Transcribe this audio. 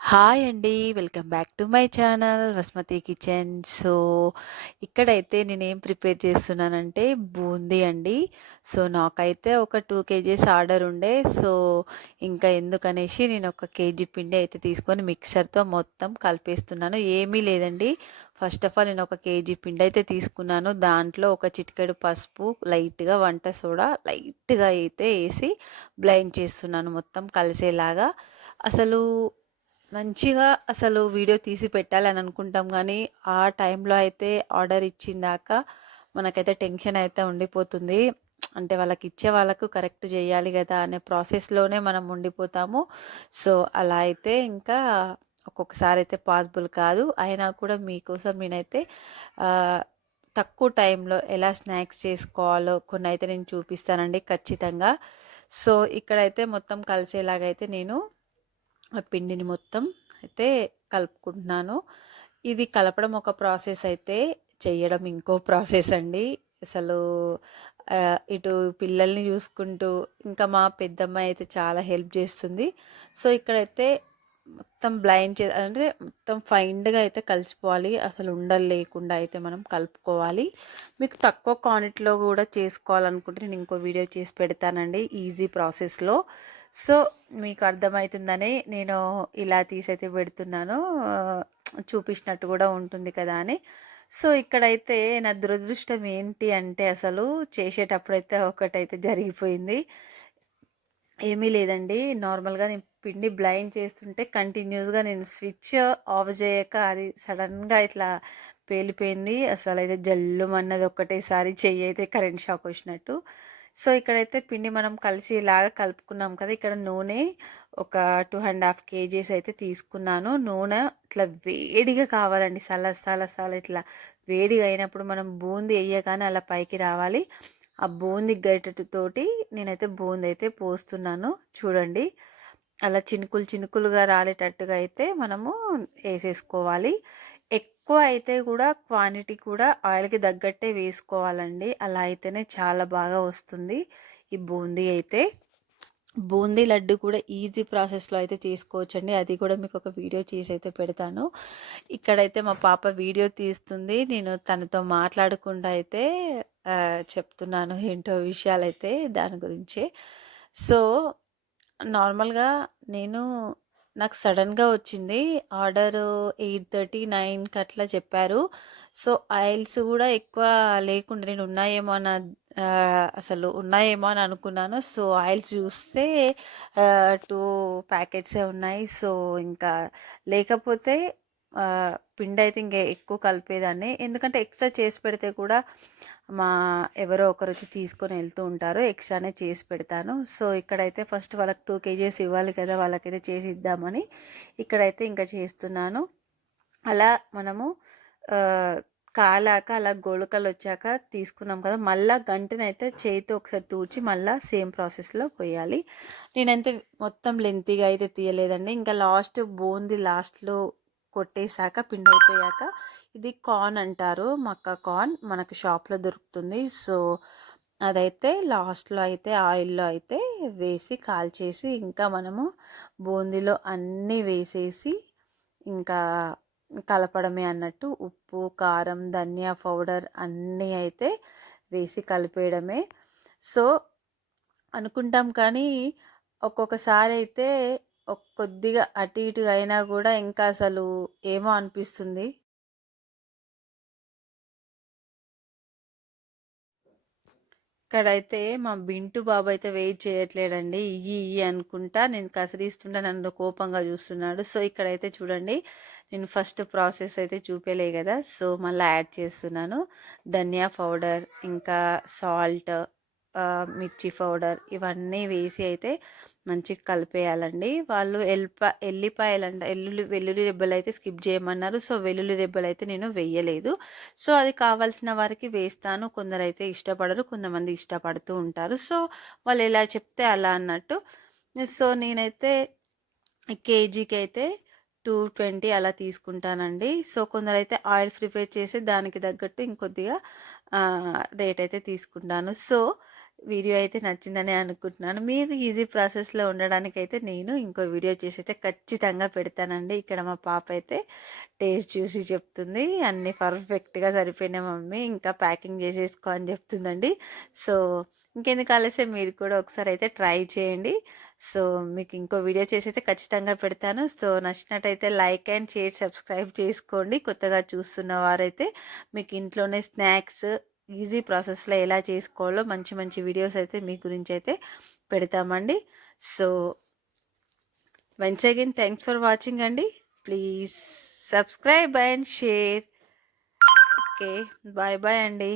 Hi అండి. Welcome back to my channel Vasumathi kitchen. ఇక్కడైతే నేనేం ప్రిపేర్ చేస్తున్నానంటే బూందీ అండి. నాకైతే ఒక 2 కేజీస్ ఆర్డర్ ఉండే. ఇంకా ఎందుకనేసి నేను ఒక కేజీ పిండి అయితే తీసుకొని మిక్సర్‌తో మొత్తం కలిపేస్తున్నాను. ఏమీ లేదండి. ఫస్ట్ ఆఫ్ ఆల్ నేను ఒక కేజీ పిండి అయితే తీసుకున్నాను. దాంట్లో ఒక చిటికెడు పసుపు, లైట్‌గా వంట సోడా లైట్‌గా అయితే ఏసి బ్లెండ్ చేస్తున్నాను మొత్తం కలిసేలాగా. అసలు మంచిగా వీడియో తీసి పెట్టాలని అనుకుంటాం కానీ, ఆ టైంలో అయితే ఆర్డర్ ఇచ్చిందాక మనకైతే టెన్షన్ అయితే ఉండిపోతుంది. అంటే వాళ్ళకిచ్చే వాళ్ళకు కరెక్ట్ చేయాలి కదా అనే ప్రాసెస్‌లోనే మనం ఉండిపోతాము. అలా అయితే ఇంకా ఒక్కొక్కసారి అయితే పాసిబుల్ కాదు. అయినా కూడా మీకోసం నేనైతే ఆహ్, తక్కువ టైంలో ఎలా స్నాక్స్ చేసుకోవాలో కొన్నైతే నేను చూపిస్తానండి ఖచ్చితంగా. ఇక్కడైతే మొత్తం కలిసేలాగైతే నేను ఆ పిండిని మొత్తం అయితే కలుపుకుంటున్నాను. ఇది కలపడం ఒక ప్రాసెస్ అయితే, చెయ్యడం ఇంకో ప్రాసెస్ అండి. అసలు ఇటు పిల్లల్ని చూసుకుంటూ, ఇంకా మా పెద్దమ్మాయి అయితే చాలా హెల్ప్ చేస్తుంది. ఇక్కడైతే మొత్తం అంటే మొత్తం ఫైన్‌గా అయితే కలిసిపోవాలి. అసలు ఉండలు లేకుండా అయితే మనం కలుపుకోవాలి. మీకు తక్కువ క్వాంటిటీలో కూడా చేసుకోవాలనుకుంటే నేను ఇంకో వీడియో చేసి పెడతానండి ఈజీ ప్రాసెస్‌లో. సో, మీకు అర్థమవుతుందని నేను ఇలా తీసైతే పెడుతున్నాను. చూపించినట్టు కూడా ఉంటుంది కదా అని. ఇక్కడైతే నా దురదృష్టం ఏంటి అంటే అసలు చేసేటప్పుడైతే ఒకటైతే జరిగిపోయింది. ఏమీ లేదండి. నార్మల్‌గా నేను పిండి బ్లైండ్ చేస్తుంటే కంటిన్యూస్‌గా నేను స్విచ్ ఆఫ్ చేయక అది సడన్‌గా ఇట్లా పేలిపోయింది. అసలైతే జల్లుమన్నది ఒక్కటేసారి చెయ్యయితే కరెంట్ షాక్ వచ్చినట్టు. ఇక్కడైతే పిండి మనం కలిసి ఇలాగా కలుపుకున్నాం కదా! ఇక్కడ నూనె ఒక 2½ కేజీస్ అయితే తీసుకున్నాను. నూనె ఇట్లా వేడిగా కావాలండి. సల ఇట్లా వేడిగా అయినప్పుడు మనం బూందీ ఎయ్యగానే అలా పైకి రావాలి. ఆ బూందీ గరిటెతోటి నేనైతే బూందీ అయితే పోస్తున్నాను చూడండి. అలా చినుకులు చినుకులుగా రాలేటట్టుగా అయితే మనము వేసేసుకోవాలి. ఎక్కువ అయితే కూడా క్వాంటిటీ కూడా ఆయిల్‌కి తగ్గట్టే వేసుకోవాలండి. అలా అయితేనే చాలా బాగా వస్తుంది ఈ బూందీ అయితే. బూందీ లడ్డు కూడా ఈజీ ప్రాసెస్‌లో అయితే చేసుకోవచ్చండి. అది కూడా మీకు ఒక వీడియో చేసి అయితే పెడతాను. ఇక్కడైతే మా పాప వీడియో తీస్తుంది. నేను తనతో మాట్లాడకుండా అయితే చెప్తున్నాను ఏంటో విషయాలైతే దాని గురించే. సో, నార్మల్‌గా నేను నాకు సడన్‌గా వచ్చింది. ఆర్డరు 8:30, 9కి అట్లా చెప్పారు. ఆయిల్స్ కూడా ఎక్కువ లేకుండా నేను ఉన్నాయేమో అసలు ఉన్నాయేమో అని అనుకున్నాను. ఆయిల్స్ చూస్తే 2 ప్యాకెట్సే ఉన్నాయి. ఇంకా లేకపోతే పిండైతే ఇంక ఎక్కువ కలిపేదాన్ని. ఎందుకంటే ఎక్స్ట్రా చేసి పెడితే కూడా ఎవరో ఒకరొచ్చి తీసుకొని వెళ్తూ ఉంటారు. ఎక్స్ట్రానే చేసి పెడతాను. ఇక్కడైతే ఫస్ట్ వాళ్ళకి 2 కేజీస్ ఇవ్వాలి కదా! వాళ్ళకైతే చేసి ఇద్దామని ఇక్కడైతే ఇంకా చేస్తున్నాను. అలా మనము కాలాక అలా గోళకలొచ్చాక తీసుకున్నాం కదా! మళ్ళా గంటనైతే చేయితో ఒకసారి తూడ్చి మళ్ళా సేమ్ ప్రాసెస్‌లో పొయ్యాలి. నేనైతే మొత్తం లెంతీగా అయితే తీయలేదండి. ఇంకా లాస్ట్ బూందీ లాస్ట్‌లో కొట్టేసాక పిండయిపోయాక ఇది కార్న్ అంటారు. మక్క కార్న్ మనకు షాప్‌లో దొరుకుతుంది. అదైతే లాస్ట్‌లో అయితే ఆయిల్‌లో అయితే వేసి కాల్చేసి ఇంకా మనము బూందీలో అన్నీ వేసేసి ఇంకా కలపడమే అన్నట్టు. ఉప్పు, కారం, ధనియా పౌడర్ అన్నీ అయితే వేసి కలిపేయడమే. సో, అనుకుంటాం కానీ ఒక్కొక్కసారి అయితే కొద్దిగా అటు ఇటు అయినా కూడా ఇంకా అసలు ఏమో అనిపిస్తుంది. ఇక్కడైతే మా బింటు బాబు అయితే వెయిట్ చేయట్లేడండి. ఇయ్యి ఇయ్యి అనుకుంటా నేను కసిరిస్తుంటే నన్ను కోపంగా చూస్తున్నాడు. ఇక్కడైతే చూడండి నేను ఫస్ట్ ప్రాసెస్ అయితే చూపేలే కదా! మళ్ళీ యాడ్ చేస్తున్నాను. ధనియా పౌడర్, ఇంకా సాల్ట్, మిర్చి పౌడర్ ఇవన్నీ వేసి అయితే మంచిగా కలిపేయాలండి. వాళ్ళు ఎల్లిపాయలంట వెల్లుల్లి రెబ్బలు అయితే స్కిప్ చేయమన్నారు. వెల్లుల్లి రెబ్బలు అయితే నేను వెయ్యలేదు. అది కావాల్సిన వారికి వేస్తాను. కొందరైతే ఇష్టపడరు, కొంతమంది ఇష్టపడుతూ ఉంటారు. వాళ్ళు ఎలా చెప్తే అలా అన్నట్టు. నేనైతే కేజీకి అయితే 220 అలా తీసుకుంటానండి. కొందరైతే ఆయిల్ ప్రిపేర్ చేసి దానికి తగ్గట్టు ఇంకొద్దిగా రేట్ అయితే తీసుకుంటాను. వీడియో అయితే నచ్చిందని అనుకుంటున్నాను. మీరు ఈజీ ప్రాసెస్‌లో ఉండడానికైతే నేను ఇంకో వీడియో చేసైతే ఖచ్చితంగా పెడతానండి. ఇక్కడ మా పాప అయితే టేస్ట్ చూసి చెప్తుంది. అన్నీ పర్ఫెక్ట్‌గా సరిపోయినాయి మమ్మీ. ఇంకా ప్యాకింగ్ చేసేసుకో అని చెప్తుందండి. సో, ఇంకెందుకు ఆలస్యం, మీరు కూడా ఒకసారి అయితే ట్రై చేయండి. సో, మీకు ఇంకో వీడియో చేసైతే ఖచ్చితంగా పెడతాను. సో, నచ్చినట్టయితే లైక్ అండ్ షేర్, సబ్స్క్రైబ్ చేసుకోండి. కొత్తగా చూస్తున్న వారైతే మీకు ఇంట్లోనే స్నాక్స్ ఈజీ ప్రాసెస్లో ఎలా చేసుకోవాలో మంచి మంచి వీడియోస్ అయితే మీ గురించి అయితే పెడతామండి. So, once again thanks for watching అండి. Please subscribe and share. Okay, bye bye అండి.